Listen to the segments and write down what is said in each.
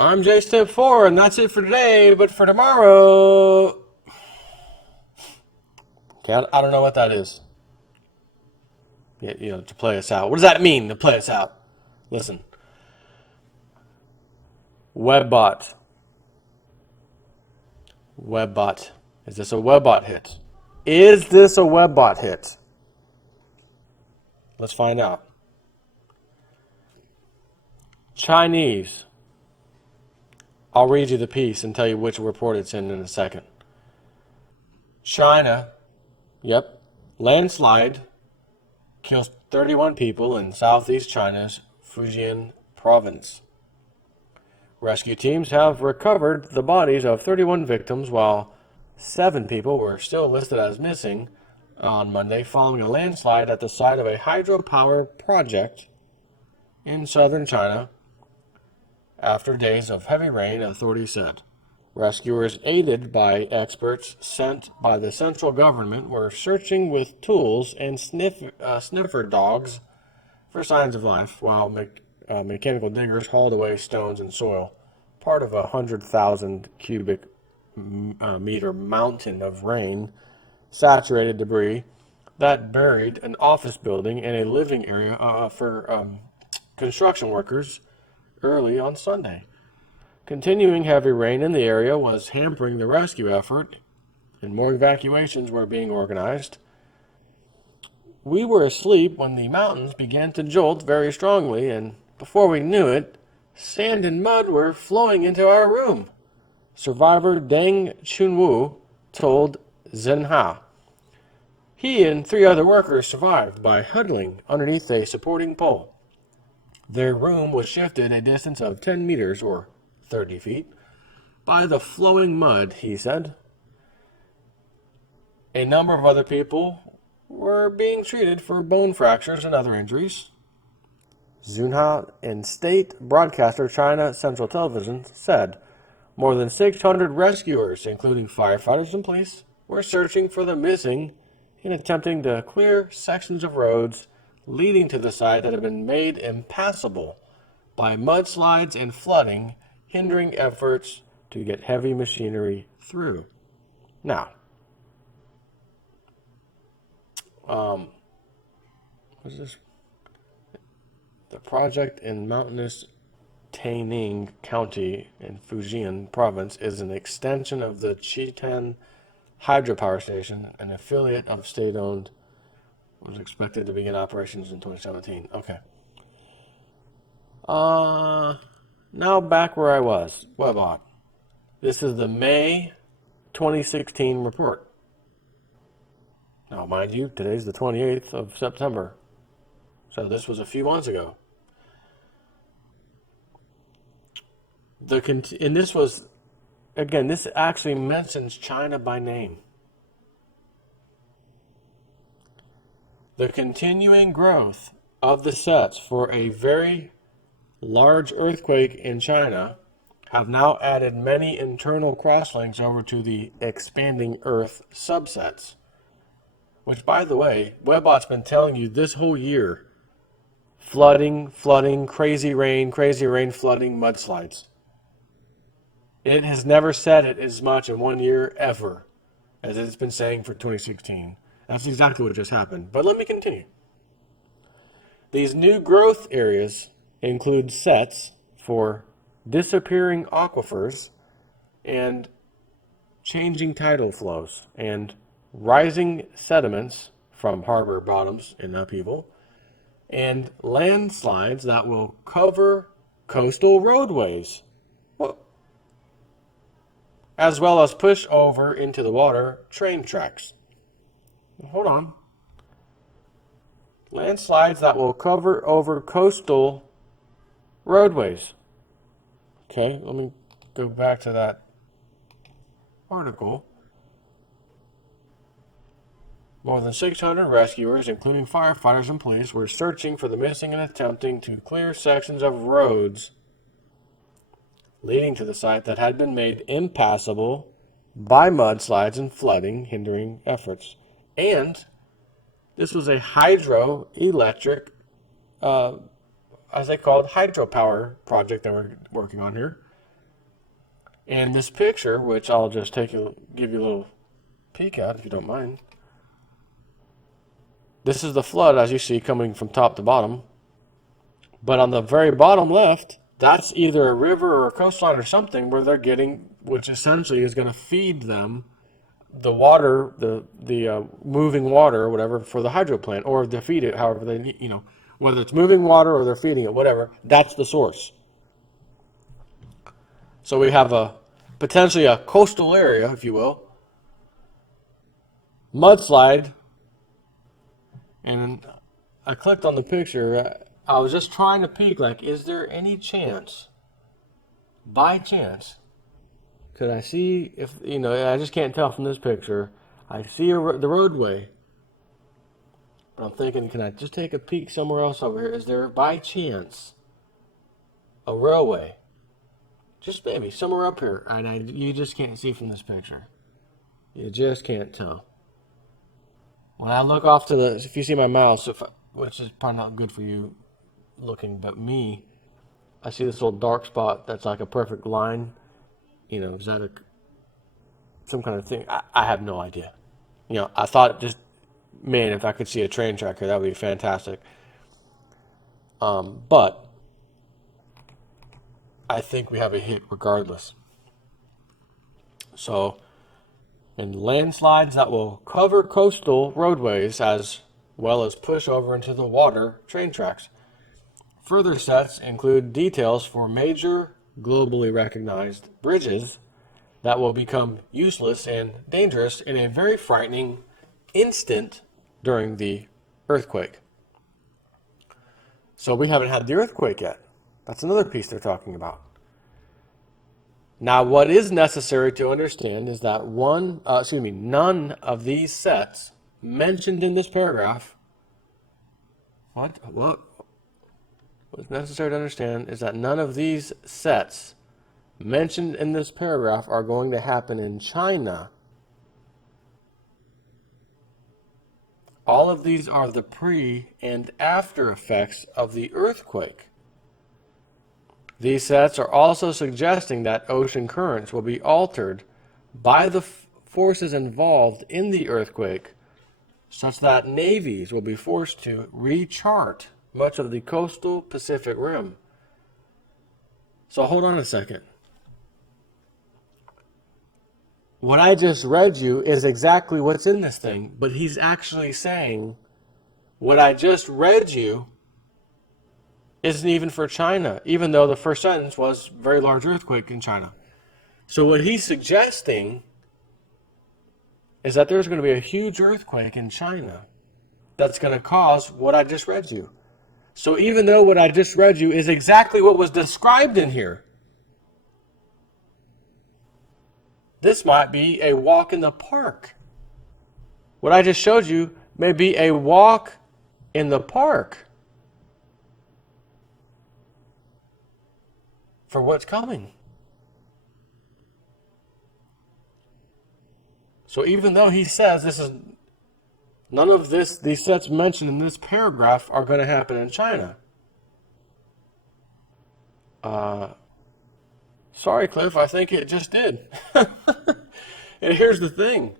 I'm J Step 4, and that's it for today, but for tomorrow. Okay, I don't know what that is. To play us out. What does that mean, to play us out? Listen. Webbot. Webbot. Is this a Webbot hit? Is this a Webbot hit? Let's find out. Chinese. I'll read you the piece and tell you which report it's in a second. China. Yep. Landslide kills 31 people in southeast China's Fujian province. Rescue teams have recovered the bodies of 31 victims, while 7 people were still listed as missing on Monday following a landslide at the site of a hydropower project in southern China after days of heavy rain, authorities said. Rescuers, aided by experts sent by the central government, were searching with tools and sniffer dogs for signs of life, while mechanical diggers hauled away stones and soil, part of a 100,000 cubic meter mountain of rain saturated debris that buried an office building and a living area for construction workers early on Sunday. Continuing heavy rain in the area was hampering the rescue effort, and more evacuations were being organized. We were asleep when the mountains began to jolt very strongly, and before we knew it, sand and mud were flowing into our room, survivor Deng Chunwu told Xinhua. He and 3 other workers survived by huddling underneath a supporting pole. Their room was shifted a distance of 10 meters, or 30 feet, by the flowing mud, he said. A number of other people were being treated for bone fractures and other injuries. Xinhua and state broadcaster China Central Television said more than 600 rescuers, including firefighters and police, were searching for the missing and attempting to clear sections of roads leading to the site that had been made impassable by mudslides and flooding, hindering efforts to get heavy machinery through. Now, what is this? The project in mountainous Taining County in Fujian province is an extension of the Chitan hydropower station, an affiliate of state-owned, was expected to begin operations in 2017. Okay. Now back where I was. Webbot. This is the May 2016 report. Now, mind you, today's the 28th of September. So this was a few months ago. And this was, again, this actually mentions China by name. The continuing growth of the sets for a very large earthquake in China have now added many internal crosslinks over to the expanding Earth subsets. Which, by the way, Webbot's been telling you this whole year. Flooding, crazy rain, flooding, mudslides. It has never said it as much in 1 year ever as it's been saying for 2016. That's exactly what just happened. But let me continue. These new growth areas include sets for disappearing aquifers and changing tidal flows and rising sediments from harbor bottoms in upheaval and landslides that will cover coastal roadways, as well as push over into the water train tracks. Hold on. Landslides that will cover over coastal roadways. Okay, let me go back to that article. More than 600 rescuers, including firefighters and police, were searching for the missing and attempting to clear sections of roads leading to the site that had been made impassable by mudslides and flooding, hindering efforts. And this was a hydroelectric, as they called, hydropower project that we're working on here. And this picture, which I'll just give you a little peek at if you don't mind. This is the flood, as you see, coming from top to bottom. But on the very bottom left, that's either a river or a coastline or something where they're getting, which essentially is going to feed them the water, the moving water or whatever for the hydro plant, or they feed it however they need, whether it's moving water or they're feeding it, whatever, that's the source. So we have potentially a coastal area, if you will, mudslide, and I clicked on the picture. I was just trying to peek, like, is there any chance, by chance, could I see if, I just can't tell from this picture. I see the roadway, but I'm thinking, can I just take a peek somewhere else over here? Is there, by chance, a railway? Just maybe somewhere up here, and you just can't see from this picture. You just can't tell. When I look off to if you see my mouse, which is probably not good for you looking, but me, I see this little dark spot that's like a perfect line. Is that some kind of thing? I have no idea. I thought just, man, if I could see a train track here, that would be fantastic. But I think we have a hit regardless. So, and landslides that will cover coastal roadways as well as push over into the water train tracks. Further sets include details for major globally recognized bridges that will become useless and dangerous in a very frightening instant during the earthquake. So we haven't had the earthquake yet. That's another piece they're talking about. Now, what is necessary to understand is that none of these sets mentioned in this paragraph. What's necessary to understand is that none of these sets mentioned in this paragraph are going to happen in China. All of these are the pre and after effects of the earthquake. These sets are also suggesting that ocean currents will be altered by the forces involved in the earthquake, such that navies will be forced to rechart much of the coastal Pacific Rim. So hold on a second. What I just read you is exactly what's in this thing, but he's actually saying what I just read you isn't even for China, even though the first sentence was very large earthquake in China. So what he's suggesting is that there's going to be a huge earthquake in China that's going to cause what I just read you. So even though what I just read you is exactly what was described in here, this might be a walk in the park. What I just showed you may be a walk in the park for what's coming. So even though he says none of these sets mentioned in this paragraph are going to happen in China. Sorry, Cliff, I think it just did. And here's the thing.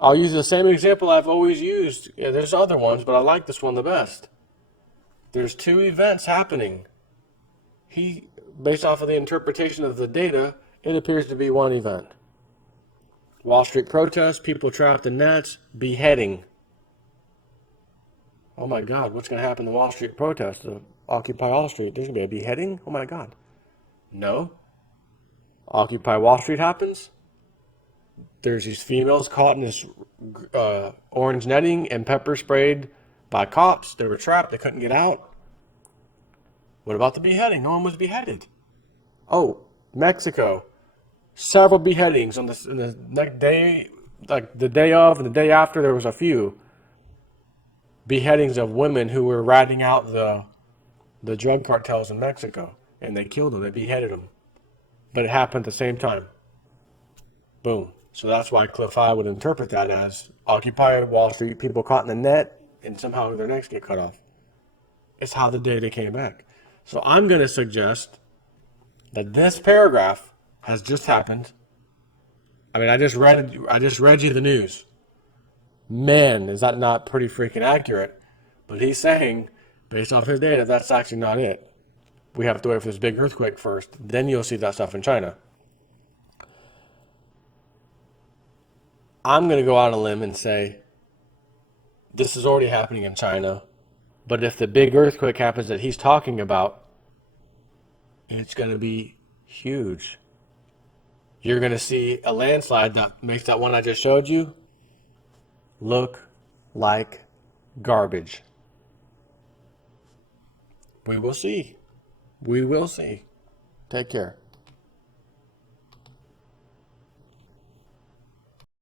I'll use the same example I've always used. Yeah, there's other ones, but I like this one the best. There's two events happening. Based off of the interpretation of the data, it appears to be one event. Wall Street protests, people trapped in nets, beheading. Oh my God, what's going to happen to Wall Street protests, to Occupy Wall Street? There's going to be a beheading? Oh my God. No. Occupy Wall Street happens. There's these females caught in this orange netting and pepper sprayed by cops. They were trapped. They couldn't get out. What about the beheading? No one was beheaded. Oh, Mexico. Several beheadings on the next day, like the day of and the day after. There was a few beheadings of women who were ratting out the drug cartels in Mexico, and they killed them. They beheaded them, but it happened at the same time. Boom. So that's why Cliff High would interpret that as Occupy Wall Street, people caught in the net, and somehow their necks get cut off. It's how the data came back. So I'm going to suggest that this paragraph has just happened. I mean, I just read you the news. Man, is that not pretty freaking accurate? But he's saying, based off his data, that's actually not it. We have to wait for this big earthquake first. Then you'll see that stuff in China. I'm going to go out on a limb and say this is already happening in China. But if the big earthquake happens that he's talking about, it's going to be huge. You're going to see a landslide that makes that one I just showed you look like garbage. We will see. We will see. Take care.